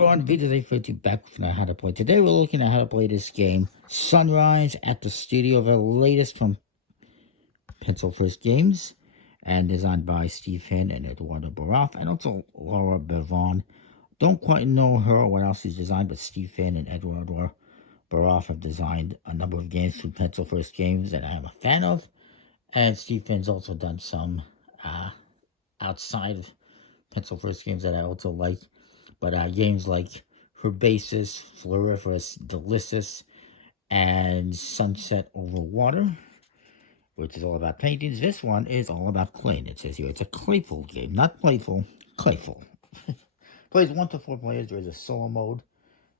On video for you back with how to play. Today we're looking at how to play this game, Sunrise at the Studio, the latest from Pencil First Games, and designed by Steve Finn and Eduardo Baroff, and also Laura Bevon. Don't quite know her or what else he's designed, but Steve Finn and Eduardo Baroff have designed a number of games from Pencil First Games that I am a fan of, and Steve Finn's also done some outside of Pencil First Games that I also like. But games like Herbaceous, Floriferous, Delicious, and Sunset Over Water, which is all about paintings. This one is all about clay. It says here it's a playful game, not playful, playful. Plays 1 to 4 players. There is a solo mode,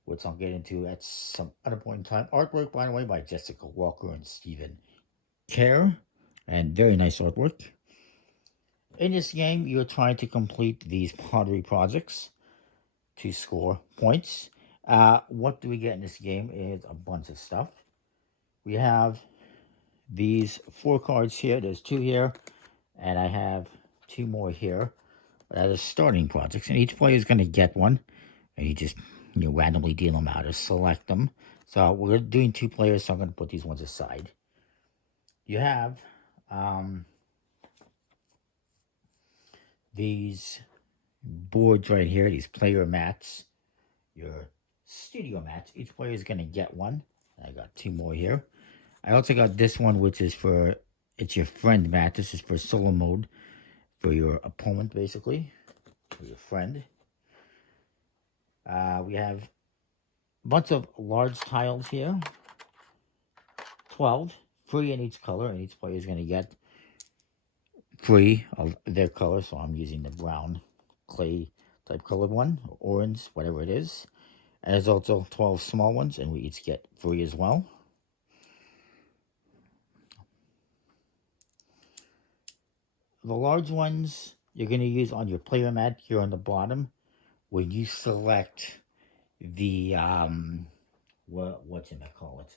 which I'll get into at some other point in time. Artwork, by the way, by Jessica Walker and Stephen Kerr, and very nice artwork. In this game, you're trying to complete these pottery projects to score points. What do we get in this game is a bunch of stuff. We have these 4 cards here. There's 2 here, and I have 2 more here. That is starting projects, and each player is going to get one, and you just randomly deal them out or select them. So we're doing 2 players, so I'm going to put these ones aside. You have these boards right here, these player mats, your studio mats. Each player is going to get one. I got 2 more here. I also got this one, which is for, it's your friend mat. This is for solo mode, for your opponent, basically, for your friend. We have a bunch of large tiles here, 12, 3 in each color, and each player is going to get 3 of their color, so I'm using the brown clay type colored one, or orange, whatever it is. And there's also 12 small ones, and we each get 3 as well. The large ones you're going to use on your player mat here on the bottom when you select the, what's it call it?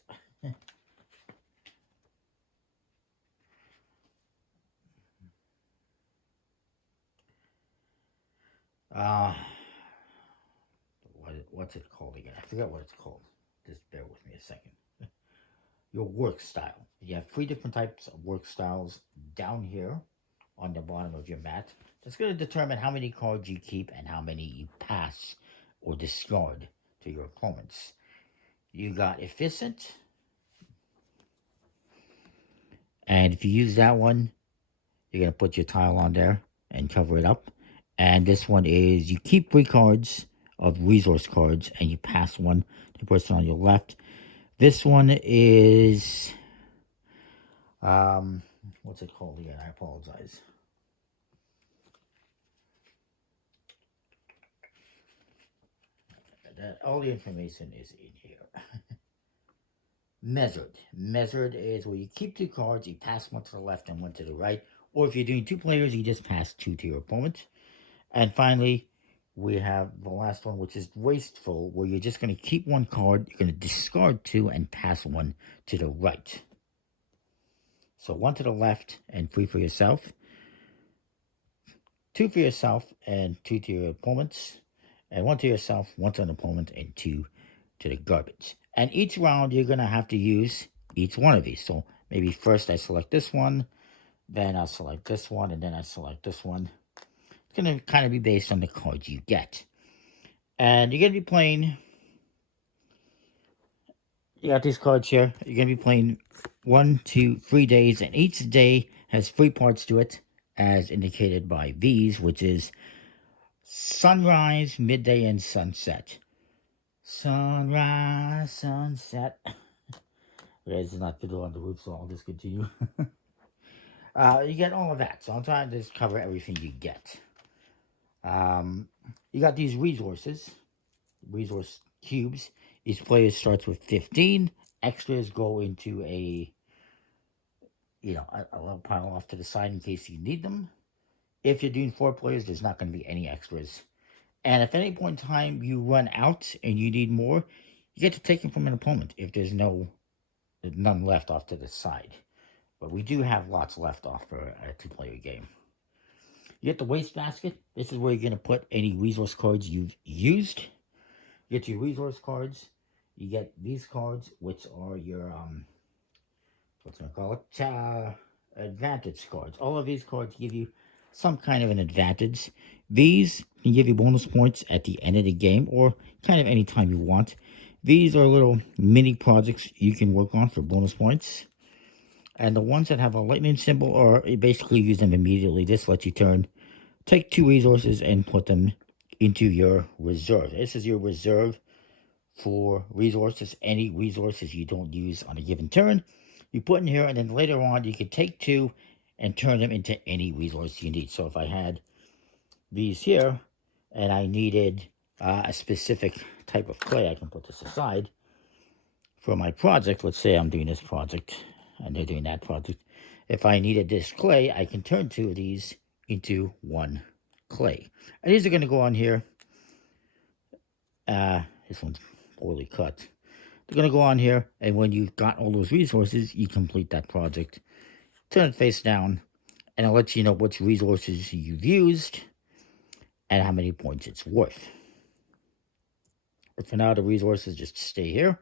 What's it called again? I forget what it's called. Just bear with me a second. Your work style. You have 3 different types of work styles down here on the bottom of your mat. That's going to determine how many cards you keep and how many you pass or discard to your opponents. You got efficient. And if you use that one, you're going to put your tile on there and cover it up. And this one is you keep 3 cards of resource cards and you pass one to the person on your left. This one is, what's it called again? I apologize. All the information is in here. Measured. Measured is where you keep 2 cards, you pass one to the left and one to the right. Or if you're doing 2 players, you just pass 2 to your opponent. And finally, we have the last one, which is wasteful, where you're just going to keep 1 card, you're going to discard 2 and pass 1 to the right. So 1 to the left and 3 for yourself. 2 for yourself and 2 to your opponents. And 1 to yourself, 1 to an opponent, and 2 to the garbage. And each round, you're going to have to use each one of these. So maybe first I select this one, then I'll select this one, and then I select this one. It's going to kind of be based on the cards you get. And you're going to be playing, you got these cards here. You're going to be playing 1, 2, 3 days, and each day has 3 parts to it, as indicated by these, which is sunrise, midday, and sunset. Sunrise, sunset. Guys, it's not fiddle on the roof, so I'll just continue. You get all of that, so I'm trying to just cover everything you get. You got these resource cubes. Each player starts with 15. Extras go into a little pile off to the side in case you need them. If you're doing 4 players, there's not going to be any extras. And if at any point in time you run out and you need more, you get to take them from an opponent if there's none left off to the side. But we do have lots left off for a 2-player game. You get the waste basket. This is where you're going to put any resource cards you've used. get your resource cards. You get these cards, which are your what's gonna call it? Advantage cards. All of these cards give you some kind of an advantage. These can give you bonus points at the end of the game or kind of any time you want. These are little mini projects you can work on for bonus points. And the ones that have a lightning symbol are basically use them immediately. This lets you take 2 resources and put them into your reserve. This is your reserve for resources. Any resources you don't use on a given turn, you put in here, and then later on you can take 2 and turn them into any resource you need. So if I had these here and I needed a specific type of clay, I can put this aside for my project. Let's say I'm doing this project and they're doing that project. If I needed this clay, I can turn 2 of these into 1 clay. And these are going to go on here. This one's poorly cut. They're going to go on here, and when you've got all those resources, you complete that project. Turn it face down, and it'll let you know which resources you've used and how many points it's worth. But for now, the resources just stay here.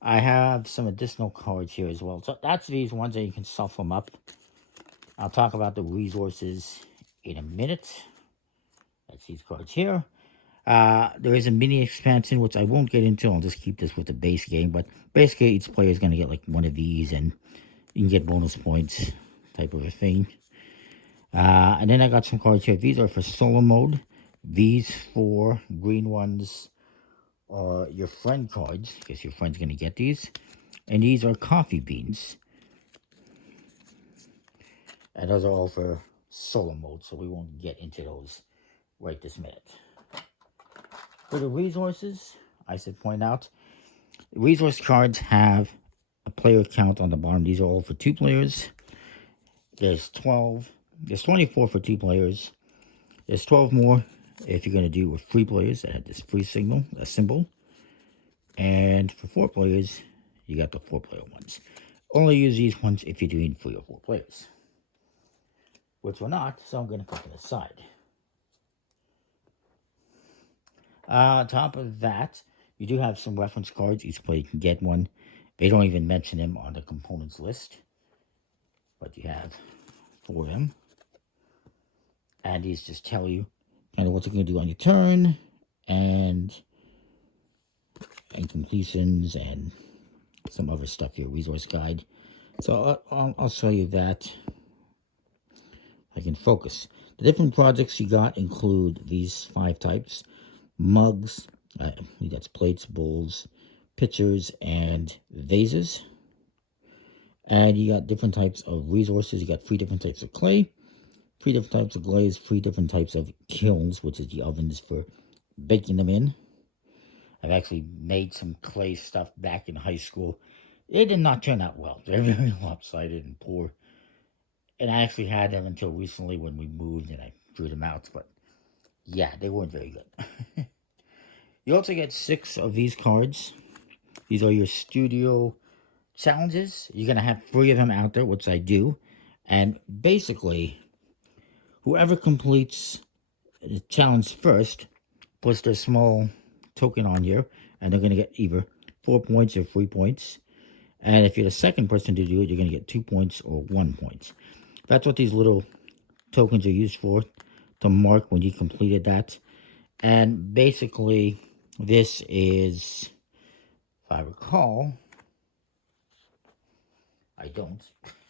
I have some additional cards here as well. So that's these ones that you can shuffle them up. I'll talk about the resources in a minute. That's these cards here. There is a mini expansion, which I won't get into. I'll just keep this with the base game. But basically, each player is going to get like one of these, and you can get bonus points type of a thing. And then I got some cards here. These are for solo mode. These 4 green ones are your friend cards, because your friend's going to get these. And these are coffee beans. And those are all for solo mode, so we won't get into those right this minute. For the resources, I should point out, resource cards have a player count on the bottom. These are all for 2 players. There's 24 for 2 players. There's 12 more if you're going to do it with 3 players that have this free symbol. And for 4 players, you got the 4-player ones. Only use these ones if you're doing 3 or 4 players. Which we're not, so I'm going to put them aside. On top of that, you do have some reference cards. Each player can get one. They don't even mention them on the components list. But you have 4 of them. And these just tell you kind of what you're going to do on your turn. And completions and some other stuff here. Resource guide. So I'll show you that. I can focus. The different projects you got include these 5 types. Mugs, that's plates, bowls, pitchers, and vases. And you got different types of resources. You got 3 different types of clay, 3 different types of glaze, 3 different types of kilns, which is the ovens for baking them in. I've actually made some clay stuff back in high school. It did not turn out well. They're very lopsided and poor. And I actually had them until recently when we moved and I threw them out. But yeah, they weren't very good. You also get 6 of these cards. These are your studio challenges. You're going to have 3 of them out there, which I do. And basically, whoever completes the challenge first puts their small token on here. And they're going to get either 4 points or 3 points. And if you're the second person to do it, you're going to get 2 points or 1 point. That's what these little tokens are used for, to mark when you completed that. And basically, this is, if I recall, I don't.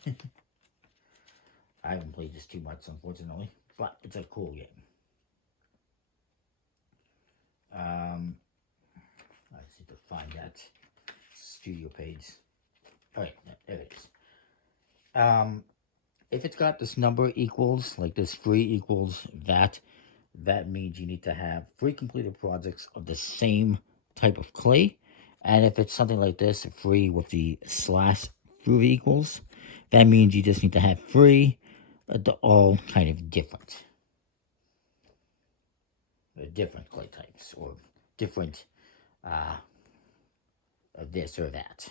I haven't played this too much, unfortunately, but it's a cool game. I just need to find that studio page. All right, there it is. If it's got this number equals, like this 3 equals that means you need to have 3 completed projects of the same type of clay. And if it's something like this, 3 with the slash through the equals, that means you just need to have 3, they're all kind of different. They're different clay types, or different of this or that.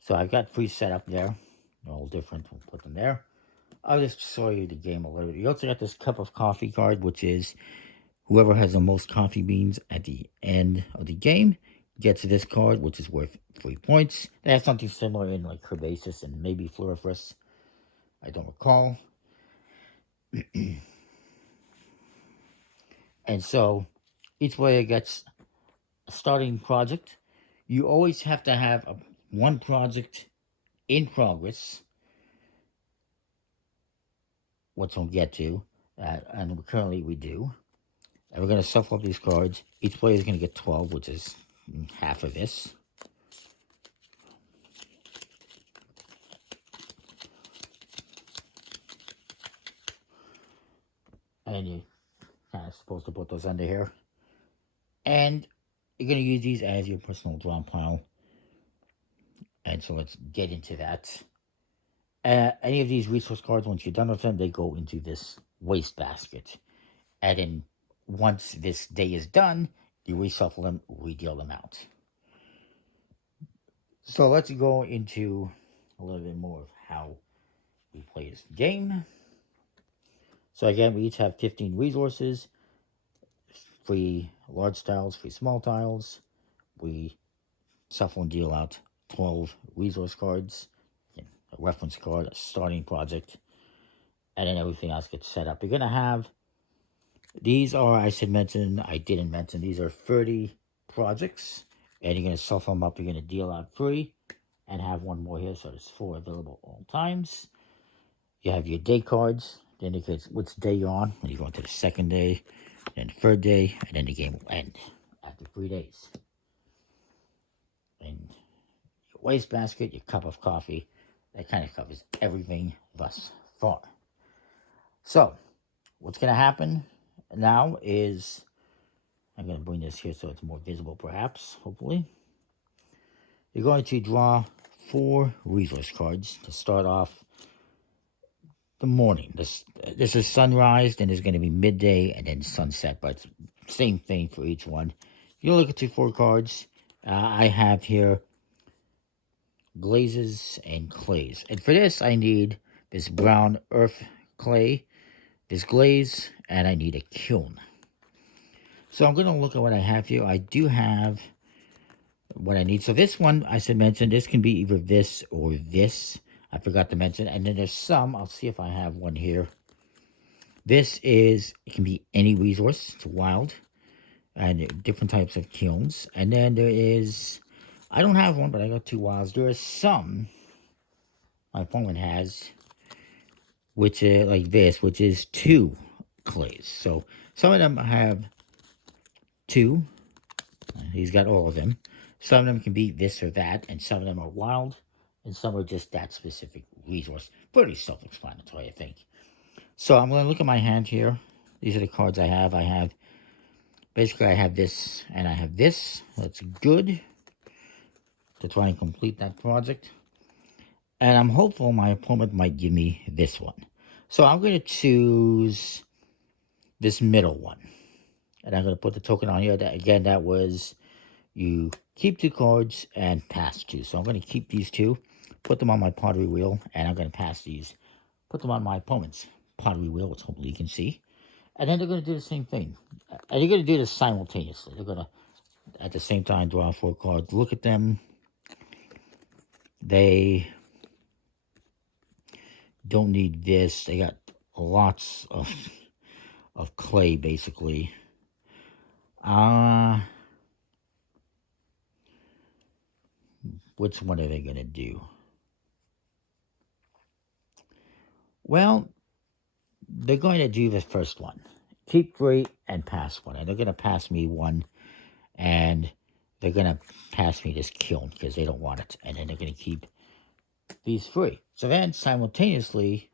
So I've got 3 set up there. They're all different. We'll put them there. I'll just show you the game a little bit. You also got this cup of coffee card, which is Whoever has the most coffee beans at the end of the game gets this card, which is worth 3 points. They have something similar in like Herbaceous and maybe Floriferous. I don't recall. And so each player gets a starting project. You always have to have one project in progress, which we'll get to, and currently we do. And we're going to shuffle up these cards. Each player is going to get 12, which is half of this. And you're kind of supposed to put those under here. And you're going to use these as your personal draw pile. And so let's get into that. Any of these resource cards, once you're done with them, they go into this waste basket. And then once this day is done, you reshuffle them, redeal them out. So let's go into a little bit more of how we play this game. So again, we each have 15 resources. 3 large tiles, 3 small tiles. We shuffle and deal out 12 resource cards, a reference card, a starting project, and then everything else gets set up. You're going to have, these are, I didn't mention, these are 30 projects, and you're going to shuffle them up. You're going to deal out 3 and have 1 more here, so there's 4 available all times. You have your day cards, that indicates which day you're on when you go into the second day, then the third day, and then the game will end after 3 days. And your wastebasket, your cup of coffee, that kind of covers everything thus far. So, what's going to happen now is, I'm going to bring this here so it's more visible perhaps, hopefully. You're going to draw 4 resource cards to start off the morning. This is sunrise, then there's going to be midday, and then sunset, but it's same thing for each one. You look at your 4 cards. I have here glazes and clays. And for this, I need this brown earth clay, this glaze, and I need a kiln. So I'm going to look at what I have here. I do have what I need. So this one, I should mention, this can be either this or this. I forgot to mention. And then there's some, I'll see if I have one here. This is, it can be any resource. It's wild. And different types of kilns. And then there is, I don't have one, but I got 2 wilds. There is some, my opponent has, which is like this, which is 2 clays. So some of them have 2. He's got all of them. Some of them can be this or that, and some of them are wild, and some are just that specific resource. Pretty self-explanatory, I think. So I'm going to look at my hand here. These are the cards I have. Basically, I have this, and I have this. That's good to try and complete that project. And I'm hopeful my opponent might give me this one. So I'm going to choose this middle one. And I'm going to put the token on here. Again, that was, you keep 2 cards and pass 2. So I'm going to keep these 2, put them on my pottery wheel, and I'm going to pass these, put them on my opponent's pottery wheel, which hopefully you can see. And then they're going to do the same thing. And you're going to do this simultaneously. They're going to, at the same time, draw 4 cards. Look at them. They don't need this. They got lots of clay, basically. Which one are they going to do? Well, they're going to do the first one. Keep 3 and pass 1. And they're going to pass me 1. And they're going to pass me this kiln because they don't want it. And then they're going to keep these 3. So then simultaneously,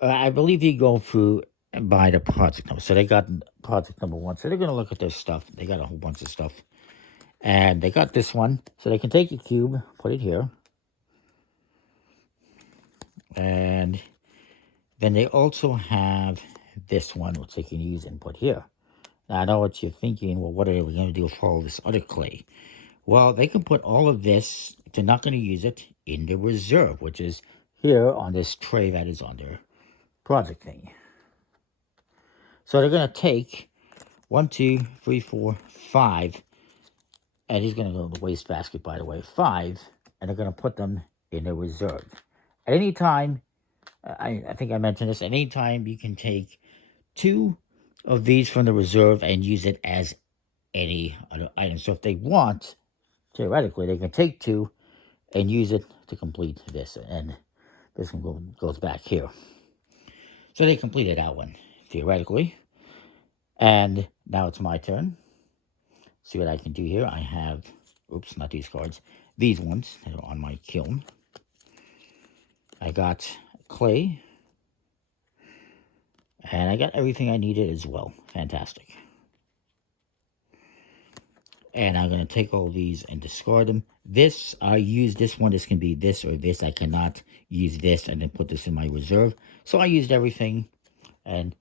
I believe you go through and buy the project number. So they got project number 1. So they're going to look at their stuff. They got a whole bunch of stuff. And they got this one. So they can take your cube, put it here. And then they also have this one, which they can use and put here. Now, I know what you're thinking. Well, what are we going to do with all this other clay? Well, they can put all of this, they're not going to use it, in the reserve, which is here on this tray that is on their project thing. So they're going to take 1, 2, 3, 4, 5. And he's going to go in the wastebasket, by the way. 5. And they're going to put them in a reserve. At any time, I think I mentioned this, at any time you can take 2 of these from the reserve and use it as any other item. So if they want, theoretically, they can take 2 and use it to complete this. And this one goes back here. So they completed that one, theoretically. And now it's my turn. See what I can do here. I have, oops, not these cards. These ones that are on my kiln. I got clay. And I got everything I needed as well. Fantastic. And I'm going to take all these and discard them. This, I use this one. This can be this or this. I cannot use this and then put this in my reserve. So I used everything. And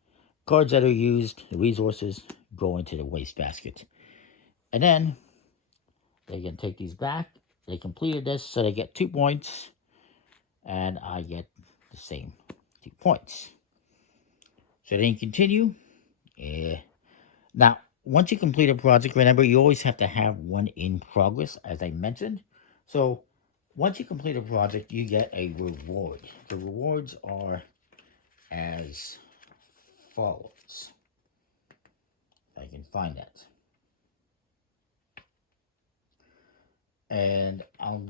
cards that are used, the resources, go into the wastebasket. And then they can take these back. They completed this, so they get 2 points. And I get the same 2 points. So then you continue. Now, once you complete a project, remember, you always have to have one in progress, as I mentioned. So once you complete a project, you get a reward. The rewards are as follows. If I can find that. And I'll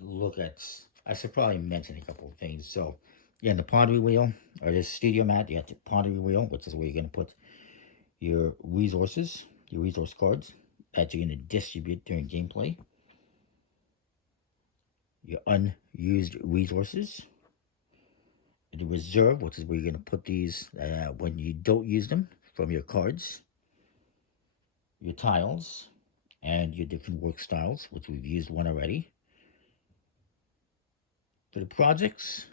look at, I should probably mention a couple of things. So, yeah, the pottery wheel, or this studio mat, you have the pottery wheel, which is where you're going to put your resources, your resource cards that you're going to distribute during gameplay. Your unused resources. The reserve, which is where you're going to put these when you don't use them from your cards. Your tiles and your different work styles, which we've used one already. For the projects,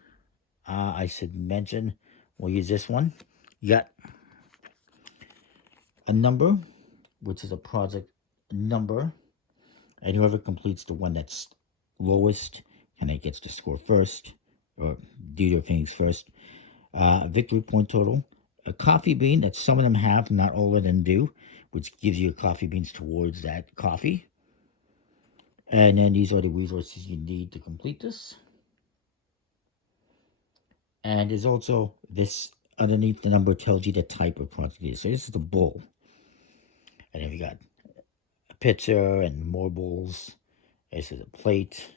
I should mention, we'll use this one. You got a number, which is a project number, and whoever completes the one that's lowest and it gets to score first, or do their things first. Victory point total. A coffee bean that some of them have, not all of them do, which gives you coffee beans towards that coffee. And then these are the resources you need to complete this. And there's also this underneath the number tells you the type of project it is. So this is the bowl. And then we got a pitcher and more bowls. This is a plate.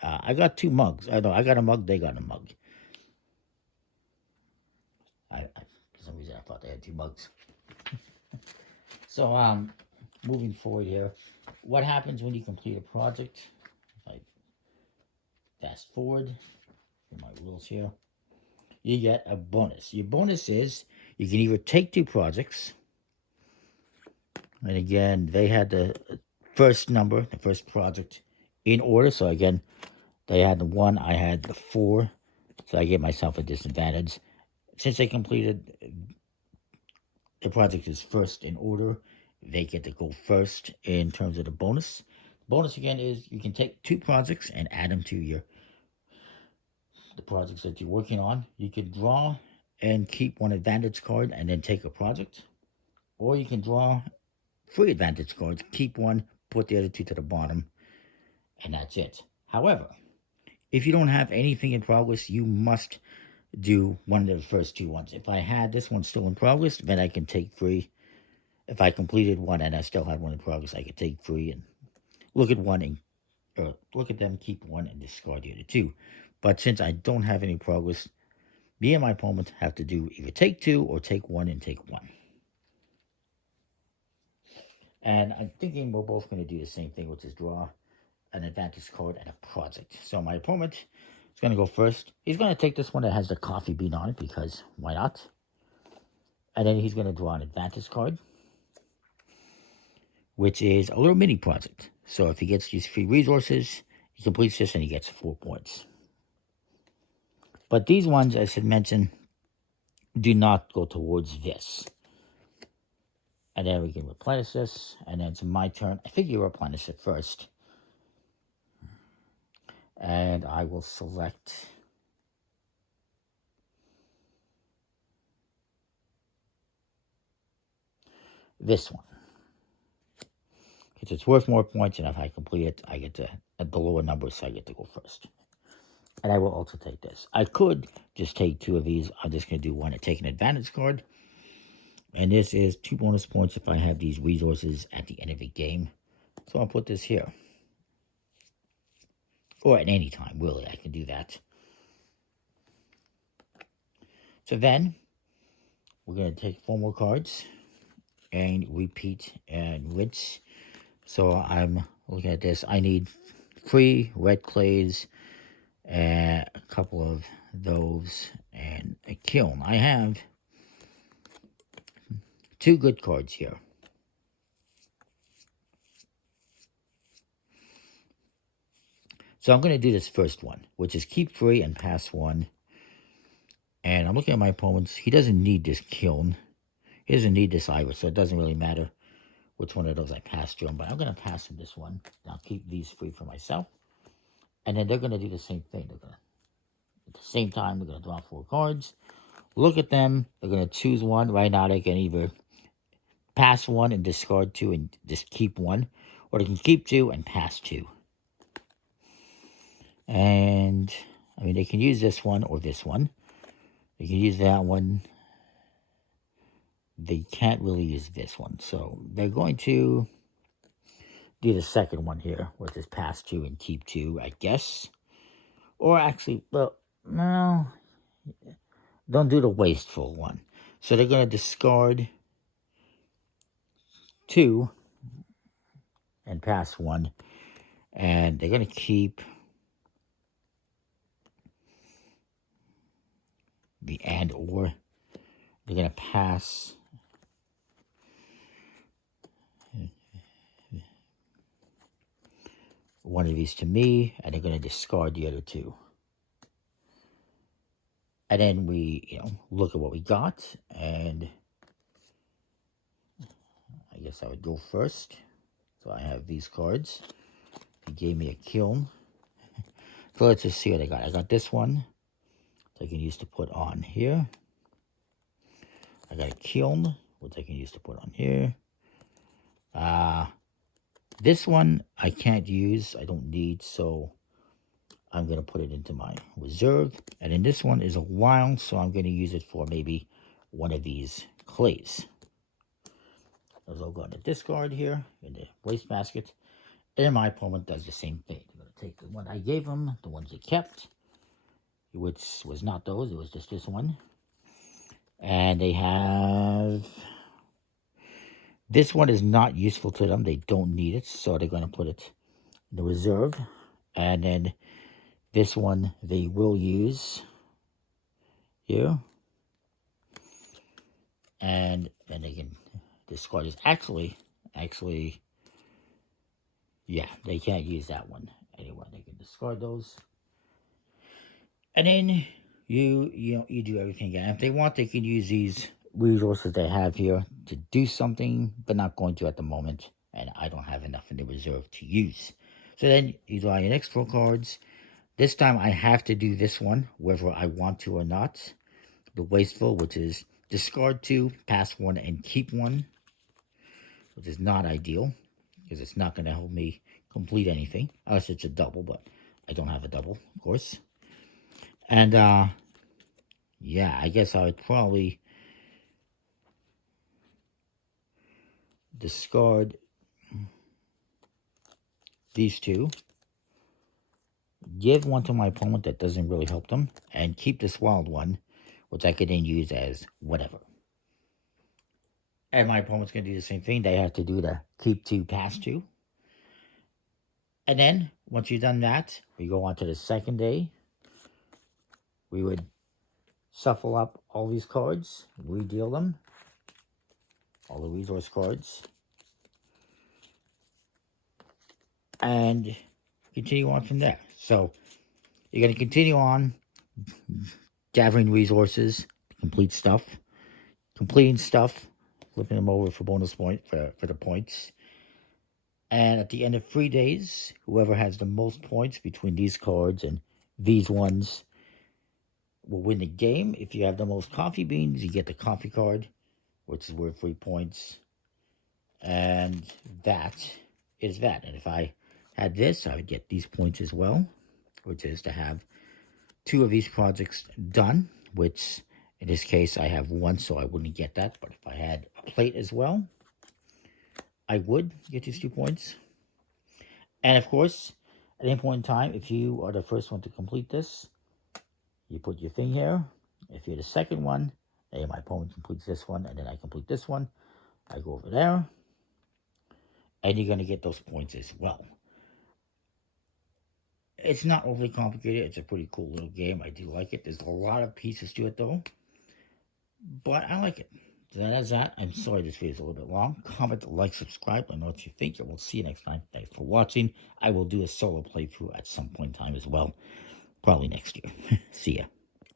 I got 2 mugs. I got a mug, they got a mug. For some reason I thought they had 2 mugs. So moving forward here, what happens when you complete a project? If I fast forward in my rules here, you get a bonus. Your bonus is you can either take 2 projects, and again, they had the first number, the first project in order. So again, they had the 1, I had the 4, so I gave myself a disadvantage. Since they completed, the project is first in order, they get to go first in terms of the bonus. Bonus again is you can take 2 projects and add them to the projects that you're working on. You can draw and keep 1 advantage card and then take a project, or you can draw 3 advantage cards, keep 1, put the other 2 to the bottom, and that's it. However, if you don't have anything in progress, you must do one of the first 2 ones. If I had this one still in progress, then I can take 3. If I completed 1 and I still had 1 in progress, I could take 3 and look at 1 and look at them, keep 1 and discard the other 2. But since I don't have any progress, me and my opponent have to do either take 2 or take 1 and take 1. And I'm thinking we're both going to do the same thing, which is draw an advantage card and a project. So my opponent is going to go first. He's going to take this one that has the coffee bean on it, because why not? And then he's going to draw an advantage card, which is a little mini project. So if he gets these 3 resources, he completes this and he gets 4 points. But these ones, as I should mention, do not go towards this. And then we can replenish this, and then it's my turn. I think you replenish it first. And I will select – this one. Because it's worth more points, and if I complete it, I get to, at the lower numbers, so I get to go first. And I will also take this. I could just take 2 of these. I'm just going to do one and take an advantage card. And this is 2 bonus points if I have these resources at the end of the game. So I'll put this here. Or at any time, really, I can do that. So then, we're going to take 4 more cards and repeat and rinse. So I'm looking at this. I need 3 red clays, a couple of those, and a kiln. I have 2 good cards here. So I'm going to do this first one, which is keep 3 and pass 1. And I'm looking at my opponent's. He doesn't need this kiln. He doesn't need this iris, so it doesn't really matter which one of those I pass to him. But I'm going to pass him this one. I'll keep these 3 for myself. And then they're going to do the same thing. They're going to, at the same time, they're going to draw 4 cards. Look at them. They're going to choose one. Right now, they can either pass 1 and discard 2 and just keep 1. Or they can keep 2 and pass 2. And, I mean, they can use this one or this one. They can use that one. They can't really use this one. So they're going to do the second one here, which is pass 2 and keep 2, I guess. Or actually, well, no. Don't do the wasteful one. So they're going to discard 2 and pass 1. And they're going to keep the and or. They're going to pass one of these to me, and they're going to discard the other 2. And then we, look at what we got, and I guess I would go first. So I have these cards. He gave me a kiln. So let's just see what I got. I got this one, so I can use to put on here. I got a kiln, which I can use to put on here. This one I can't use. I don't need, so I'm going to put it into my reserve. And then this one is a wild, so I'm going to use it for maybe one of these clays. Those will go in the discard here, in the waste basket. And then my opponent does the same thing. I'm going to take the one I gave him, the ones he kept, which was not those, it was just this one. And they have... This one is not useful to them. They don't need it, so they're going to put it in the reserve. And then this one they will use here. And then they can discard this. Actually, yeah, they can't use that one anyway. They can discard those. And then you do everything again. If they want, they can use these resources they have here to do something, but not going to at the moment. And I don't have enough in the reserve to use. So then you draw your next 4 cards. This time I have to do this one, whether I want to or not. The wasteful, which is discard 2, pass 1, and keep 1. Which is not ideal, because it's not going to help me complete anything. Unless it's a double, but I don't have a double, of course. And, yeah, I guess I would probably discard these 2. Give one to my opponent that doesn't really help them. And keep this wild one, which I could then use as whatever. And my opponent's going to do the same thing. They have to do the keep 2, pass 2. And then, once you've done that, we go on to the second day. We would shuffle up all these cards, redeal them, all the resource cards, and continue on from there. So, you're going to continue on gathering resources, complete stuff, completing stuff, flipping them over for bonus point, for the points. And at the end of 3 days, whoever has the most points between these cards and these ones will win the game. If you have the most coffee beans, you get the coffee card, which is worth 3 points. And that is that. And if I had this, I would get these points as well, which is to have 2 of these projects done, which in this case I have 1, so I wouldn't get that. But if I had a plate as well, I would get these 2 points. And of course, at any point in time, if you are the first one to complete this, you put your thing here. If you're the second one, hey, my opponent completes this one, and then I complete this one. I go over there, and you're going to get those points as well. It's not overly complicated. It's a pretty cool little game. I do like it. There's a lot of pieces to it, though, but I like it. So that is that. I'm sorry this video is a little bit long. Comment, like, subscribe. Let me know what you think, and we'll see you next time. Thanks for watching. I will do a solo playthrough at some point in time as well, probably next year. See ya.